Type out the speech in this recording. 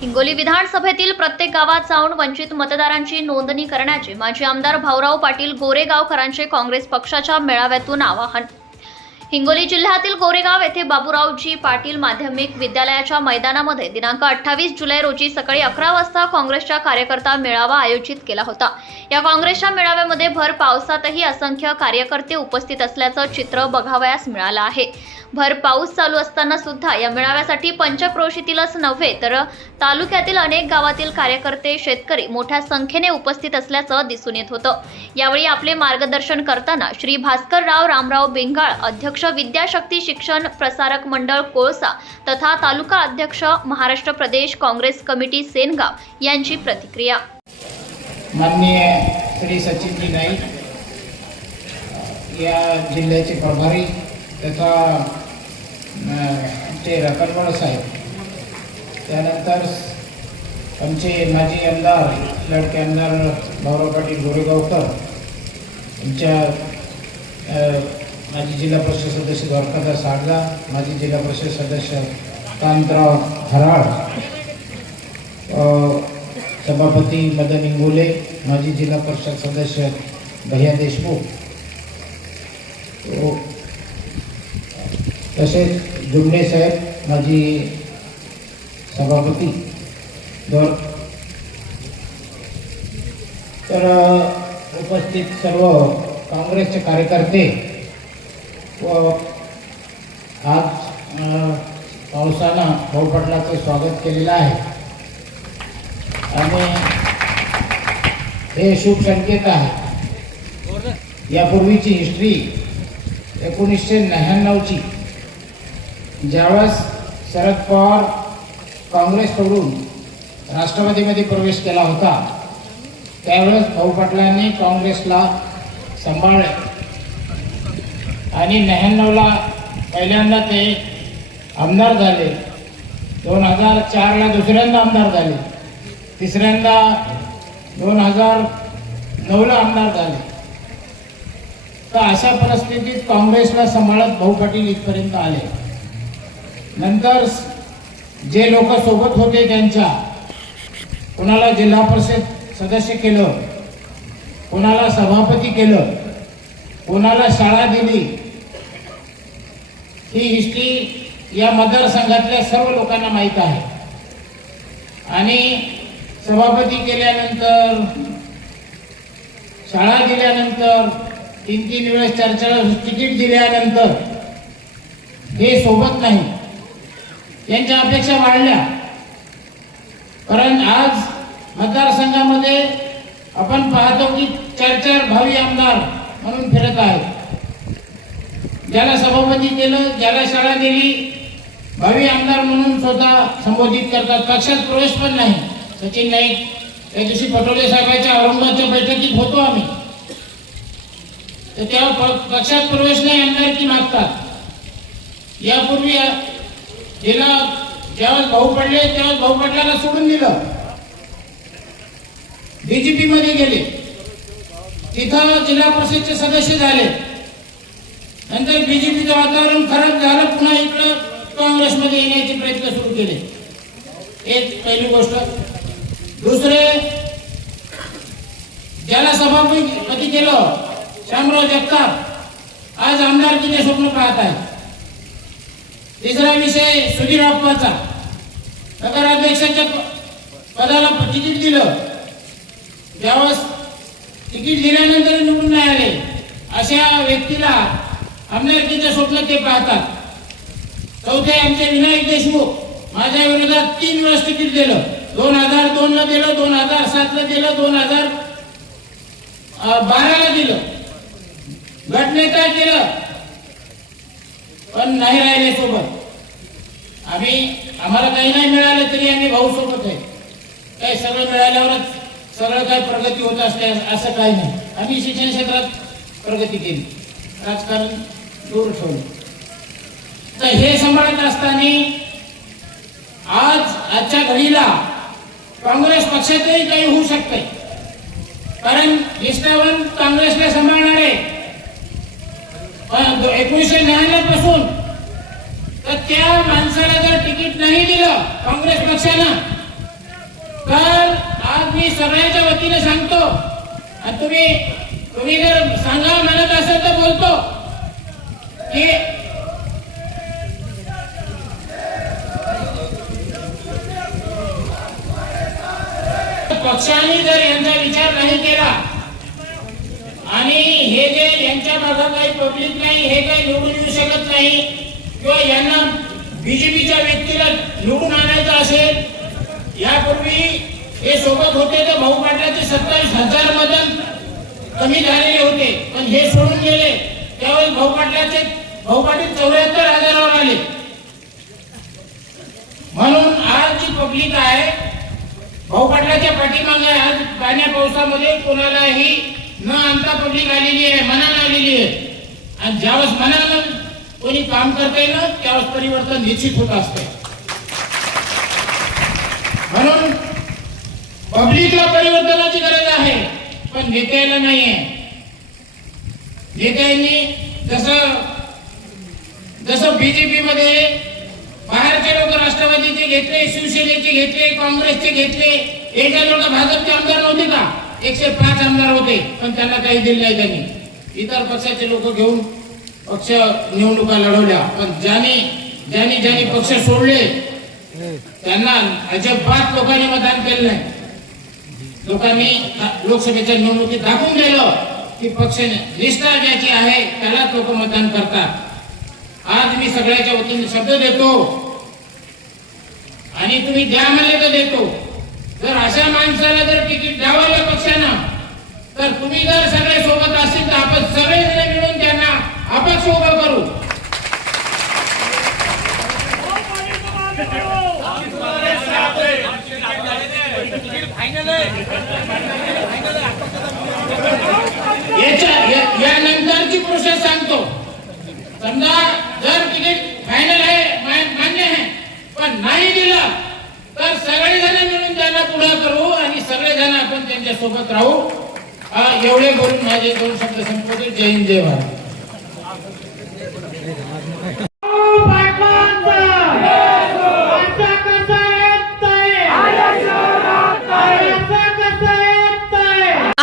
हिंगोली विधानसभेतील प्रत्येक गावात जाऊन वंचित मतदारांची नोंदणी करण्याचे माजी आमदार भाऊराव पाटील गोरेगावकरांचे काँग्रेस पक्षाच्या मेळाव्यातून आवाहन. हिंगोली जिल्ह्यातील गोरेगाव येथे बाबूरावजी पाटील माध्यमिक विद्यालयाच्या मैदानामध्ये दिनांक अठ्ठावीस जुलै रोजी सकाळी अकरा वाजता काँग्रेसच्या कार्यकर्ता मेळावा आयोजित केला होता. या काँग्रेसच्या मेळाव्यामध्ये भर पावसातही असंख्य कार्यकर्ते उपस्थित असल्याचं चित्र बघावयास मिळालं आहे. भर पाऊस चालू असताना सुद्धा या मेळाव्यासाठी पंचक्रोशीतीलच नव्हे तर तालुक्यातील अनेक गावातील कार्यकर्ते शेतकरी मोठ्या संख्येने उपस्थित असल्याचं दिसून येत होतं. यावेळी आपले मार्गदर्शन करताना श्री भास्करराव रामराव बेंगाळ अध्यक्ष विद्याशक्ती शिक्षण प्रसारक मंडळ कोळसा तथा तालुका अध्यक्ष महाराष्ट्र प्रदेश काँग्रेस कमिटी सेनगाव यांची प्रतिक्रिया. माननीय श्री सचिनजी नाईक या जिल्ह्याचे प्रभारी तथा आमचे रतनवाड साहेब. त्यानंतर आमचे माजी आमदार लडके आमदार भाऊराव पाटील गोरेगावकर आमच्या माजी जिल्हा परिषद सदस्य द्वारकादास साडगा माजी जिल्हा परिषद सदस्य कांतराव हराळ सभापती मदन इंगोले माजी जिल्हा परिषद सदस्य भैया देशमुख तसेच जुमले साहेब माझी सभापती. दर तर उपस्थित सर्व काँग्रेसचे कार्यकर्ते व आज पावसानं भाऊपटलाचं स्वागत केलेलं आहे. आणि हे शुभ संकेत आहे. यापूर्वीची हिस्ट्री एकोणीसशे नव्याण्णवची. ज्यावेळेस शरद पवार काँग्रेसकडून राष्ट्रवादीमध्ये प्रवेश केला होता त्यावेळेस भाऊ पाटलांनी काँग्रेसला सांभाळले. आणि नव्याण्णवला पहिल्यांदा ते आमदार झाले. दोन हजार चारला दुसऱ्यांदा आमदार झाले. तिसऱ्यांदा दोन हजार नऊला आमदार झाले. तर अशा परिस्थितीत काँग्रेसला सांभाळत भाऊ पाटील इथपर्यंत आले. नंतर जे लोक सोबत होते त्यांच्या कोणाला जिल्हा परिषद सदस्य केलं कोणाला सभापती केलं कोणाला शाळा दिली ही हिस्ट्री या मतदारसंघातल्या सर्व लोकांना माहीत आहे. आणि सभापती केल्यानंतर शाळा दिल्यानंतर तीन तीन वेळेस चार चार तिकीट दिल्यानंतर हे सोबत नाही. त्यांच्या अपेक्षा वाढल्या. कारण आज मतदारसंघामध्ये आपण पाहतो की चार चार भावी आमदार म्हणून फिरत आहेत. ज्याला सभापती केलं ज्याला शाळा दिली भावी आमदार म्हणून स्वतः संबोधित करतात. पक्षात प्रवेश पण नाही. सचिन नाईक त्या दिवशी पटोले साहेबांच्या औरंगाबादच्या बैठकीत होतो आम्ही. तर तेव्हा पक्षात प्रवेश नाही आमदारकी मागतात. यापूर्वी तिला ज्यावेळेस भाऊ पडले त्यावेळेस भाऊ पडल्याला सोडून दिलं. बीजेपी मध्ये गेले. तिथं जिल्हा परिषदचे सदस्य झाले. नंतर बीजेपीचं वातावरण खराब झालं पुन्हा इकडं काँग्रेसमध्ये येण्याचे प्रयत्न सुरू केले. एक पहिली गोष्ट. दुसरे ज्याला सभापती केलं श्यामराव जगताप आज आमदारकीचे स्वप्न पाहत आहे तिसरा विषय सुधीर अप्पाचा नगराध्यक्षाच्या प- पदाला तिकीट दिलं. त्यावेळेस तिकीट दिल्यानंतर निवडून नाही आले. अशा व्यक्तीला आमदारकीचं स्वप्न ते पाहतात. चौथे आमचे विनायक देशमुख माझ्या विरोधात तीन वेळेस तिकीट दिलं. दोन हजार दोन ला दिलं दोन हजार सात ला दिलं दोन हजार बाराला दिलं. गटनेता केलं. नाही राहिले सोबत. आम्ही आम्हाला काही नाही मिळालं तरी आम्ही भाऊ सोबत आहे. काही सगळं मिळाल्यावरच सगळं काही प्रगती होत असते असं काही नाही. आम्ही शिक्षण क्षेत्रात प्रगती केली. राजकारण दूर ठेवलं. तर हे सांभाळत असताना आज आजच्या घडीला काँग्रेस पक्षातही काही होऊ शकते कारण निष्ठावंत काँग्रेसला सांभाळणारे पण एकोणीसशे नव्याण्णवपासून तर त्या माणसाला जर तिकीट नाही दिलं काँग्रेस पक्षानं? तर आज मी सगळ्यांच्या वतीने सांगतो. आणि तुम्ही तुम्ही जर सांगा म्हणत असेल तर बोलतो. की पक्षाने जर यांचा विचार नाही केला आणि हे जे यांच्या मागं काही पब्लिक नाही हे काही निवडून येऊ शकत नाही किंवा यांना बीजेपीच्या व्यक्तीला निवडून आणायचं असेल यापूर्वी हे सोबत होते तर भाऊ पाटलाचे सत्तावीस हजार मतदान कमी झालेले होते. पण हे सोडून गेले. त्यावेळेस भाऊ पाटलाचे भाऊ पाटील चौऱ्याहत्तर हजारावर आले. म्हणून आज जी पब्लिक आहे भाऊ पाटलाच्या पाठीमागे आज पाण्या पावसामध्ये कोणालाही न आणता पब्लिक आलेली आहे मनानं आलेली आहे. आणि ज्यावेळेस मनानं कोणी काम करते ना त्यावेळेस परिवर्तन निश्चित होत असते म्हणून पब्लिकला परिवर्तनाची गरज आहे पण नेत्याला नाहीये. नेत्यांनी जसं जसं बीजेपी मध्ये बाहेरचे लोक राष्ट्रवादीचे घेतले शिवसेनेचे घेतले काँग्रेसचे घेतले एकदा लोक भाजपचे आमदार नव्हते का? एकशे पाच आमदार होते पण त्यांना काही दिलं नाही त्यांनी. इतर पक्षाचे लोक घेऊन पक्ष निवडणुका लढवल्या. पण ज्याने ज्यांनी ज्यांनी पक्ष सोडले त्यांना अजिबात लोकांनी मतदान केलं नाही. लोकांनी लोकसभेच्या निवडणुकीत दाखवून दिलं की पक्ष निष्ठा ज्याची आहे त्यालाच लोक मतदान करतात. आज मी सगळ्याच्या वतीने शब्द देतो. आणि तुम्ही द्या म्हणले तर देतो जर अशा माणसाला जर तिकीट द्यावं पक्षानं तर तुम्ही जर सगळे सोबत असतील तर आपण सगळे जण मिळून त्यांना अपक्ष उभं करू याच्या या- यानंतरची प्रोसेस सांगतो. समजा जर तिकीट फायनल आहे मान्य आहे पण नाही दिलं तर सगळेजण मिळून त्यांना पुढे करू आणि सगळेजण आपण त्यांच्यासोबत राहू एवढे बोलून माझे दोन शब्द संपवतो. जय हिंद जय भारत.